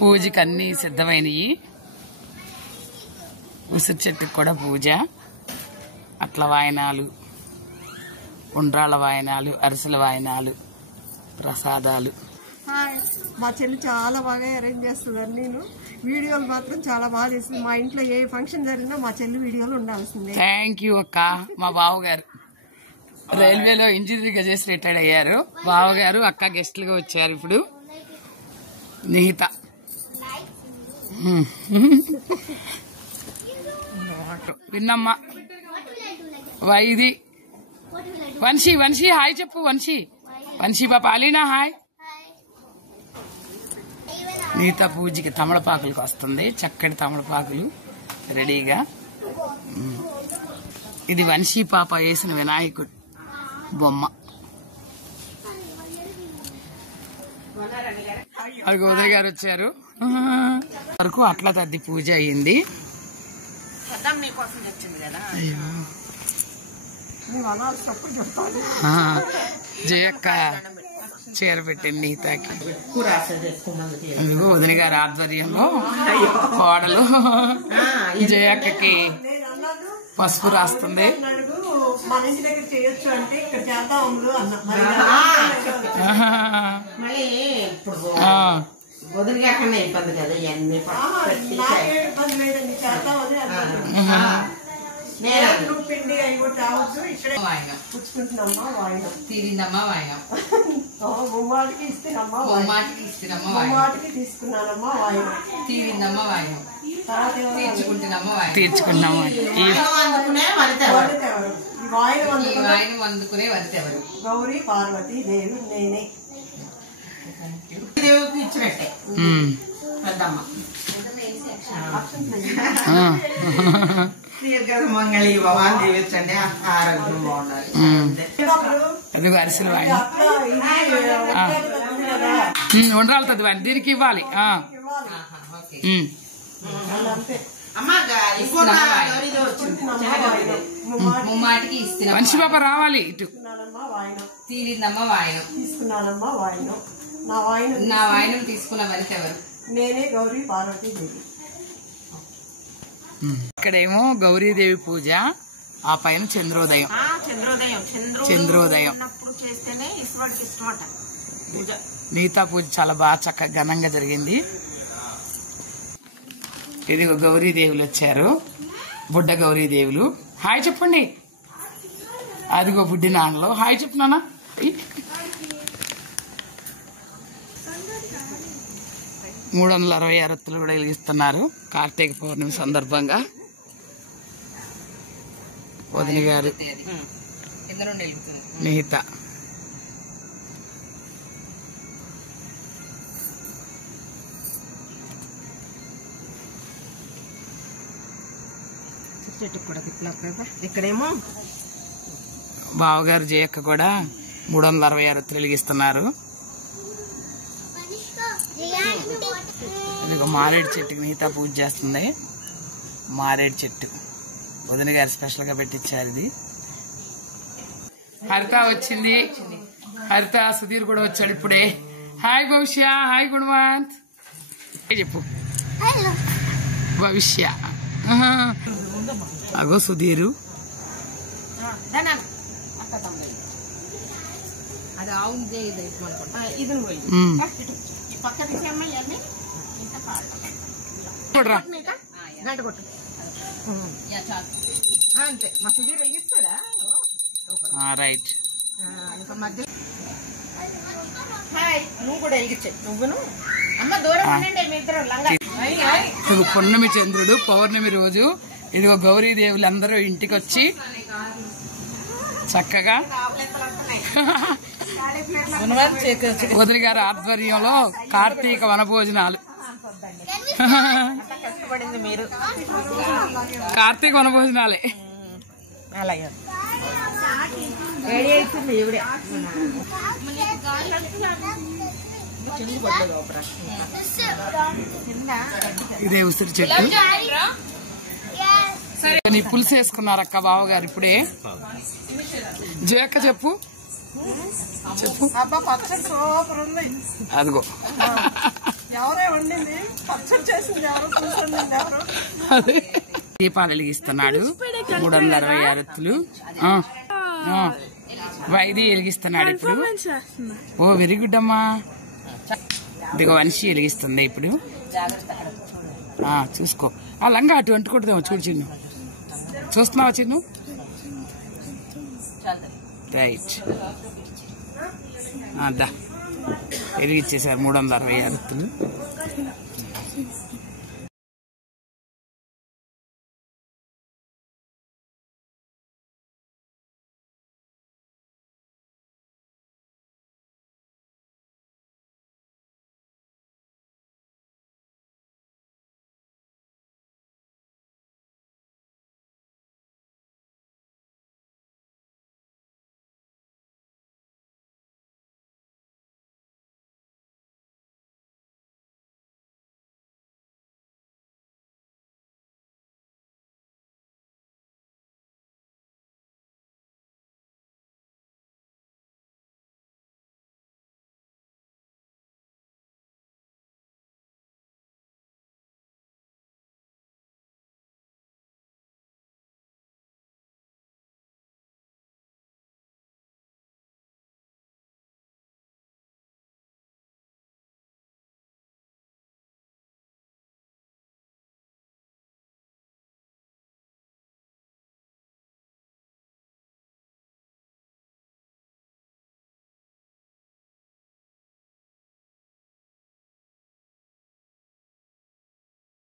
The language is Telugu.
పూజకి అన్ని సిద్ధమైనవి. ఉసిరి చెట్టుకి కూడా పూజ, అట్ల వాయనాలు, ఉండ్రాళ్ళ వాయనాలు, అరిసెల వాయనాలు, ప్రసాదాలు. మా చెల్లి చాలా బాగా అరేంజ్ చేస్తున్నారు. నేను వీడియోలు మాత్రం చాలా బాగా చేస్తుంది. మా ఇంట్లో ఏ ఫంక్షన్ జరిగినా మా చెల్లి వీడియోలు ఉండాల్సిందే. థ్యాంక్ యూ అక్క. మా బావగారు రైల్వేలో ఇంజనీర్గా చేసి రిటైర్డ్ అయ్యారు. బావగారు అక్క గెస్ట్లుగా వచ్చారు. ఇప్పుడు నిహిత విన్నమ్మ వైది వంశీ వంశీ హాయ్ చెప్పు. వంశీ వంశీ పాప అలీనా హాయ్. నిహిత పూజకి తమలపాకులకు వస్తుంది. చక్కటి తమలపాకులు రెడీగా. ఇది వంశీ పాప వేసిన వినాయకుడు బొమ్మ. అది ఉదయ్ గారు వచ్చారు. వరకు అట్లా తద్ది పూజ అయింది. జయక్క చీర పెట్టింది నీతాకి. అదిగో వదిన గారి ఆధ్వర్యంలో కోడలు జయక్కకి పసుపు రాస్తుంది. మన ఇంటి దగ్గర చేయొచ్చు అంటే ఇక్కడ చేద్దాం అన్న. ఇబ్బంది కదా, ఇబ్బంది లేదండి, చేద్దామని పిండి అవి కూడా రావచ్చు. ఇక్కడ పుచ్చుకుంటున్నామ్మా వాయినం తీరిందమ్మా వాయినం. ముమ్మాటికి ఇస్తేనమ్మా, బొమ్మాటికి ఇస్తేనమ్మా, ముమ్మాటికి తీసుకున్నానమ్మా వాయినం. తీరిందమ్మా వాయినం. తీర్చుకుంటున్నామా వాయినం. తీర్చుకున్నాము. వాయినం అందుకునే వరితెవరు? గౌరీ పార్వతీ దేవి నేనే. దేవుడికి ఇచ్చినట్టే పెద్దమ్మ. మంగళి భవాన్ దీవించండి, ఆరోగ్యం బాగుండాలి. అది అరిసెలు వాయిన ఉండాలి తది వాయిన దీనికి ఇవ్వాలి. ముమ్మాటికి ఇస్తున్నా. మనిషి పాప రావాలి ఇటు. తీరిందమ్మా వాయినం. తీసుకున్నానమ్మా వాయినం. నా వాయినం తీసుకున్న వరితెవరు? నేనే గౌరీ పార్వతీ దేవి. ఇక్కడేమో గౌరీదేవి పూజ, ఆ పైన చంద్రోదయం. చంద్రోదయం చేస్తేనే ఈశ్వరుడికి ఇష్టమట పూజ. మిగతా పూజ చాలా బాగా చక్కగా ఘనంగా జరిగింది. ఇదిగో గౌరీదేవులు వచ్చారు, బుడ్డ గౌరీదేవులు. హాయ్ చెప్పండి. అదిగో బుడ్డి నాన్నలో హాయ్ చెప్పు నాన్న. 360 అరత్తులు కూడా వెలిగిస్తున్నారు కార్తీక పౌర్ణమి సందర్భంగా. వదిన గారు నిహిత. ఇక్కడేమో బావగారు జయక్క కూడా 360 అరత్తులు వెలిగిస్తున్నారు. ఇదిగో మారేడు చెట్టుకి మిగతా పూజ చేస్తుంది. మారేడు చెట్టు వదిన గారు స్పెషల్ గా పెట్టించారు. ఇది హరిత వచ్చింది. హరిత సుధీర్ కూడా వచ్చాడు ఇప్పుడే. హాయ్ భవిష్య. హాయ్ గుణవంత్ చెప్పు. భవిష్య అగో సుధీరు. రైట్. పున్నమి చంద్రుడు పౌర్ణమి రోజు ఇదిగో గౌరీదేవులందరూ ఇంటికి వచ్చి చక్కగా వదిన గారి ఆధ్వర్యంలో కార్తీక వనభోజనాలు. కార్తీక వనభోజనాలే. ఇదే ఉసిరి చెట్టు. నీ పులుసు వేసుకున్నారక్క బావగారు ఇప్పుడే. జయక్క చెప్పు చెప్పు. పచ్చడి సూపర్ ఉంది. అదిగో ఎవరే వండింది? పచ్చడి చేసింది ఎవరు, కూర్చొని ఎవరు. అదే దీపాలు వెలిగిస్తున్నాడు 366 ఒత్తులు. వైది వెలిగిస్తున్నాడు ఇప్పుడు. ఓ వెరీ గుడ్ అమ్మా. ఇదిగో వంశీ వెలిగిస్తుంది ఇప్పుడు. చూసుకో ఆ లంగా అటు అంటుకుంటుందేమో చూడు చిన్ను. చూస్తున్నావా చిన్ను? రైట్. అదా వెలిగిచ్చేసారు 366 ఒత్తులు.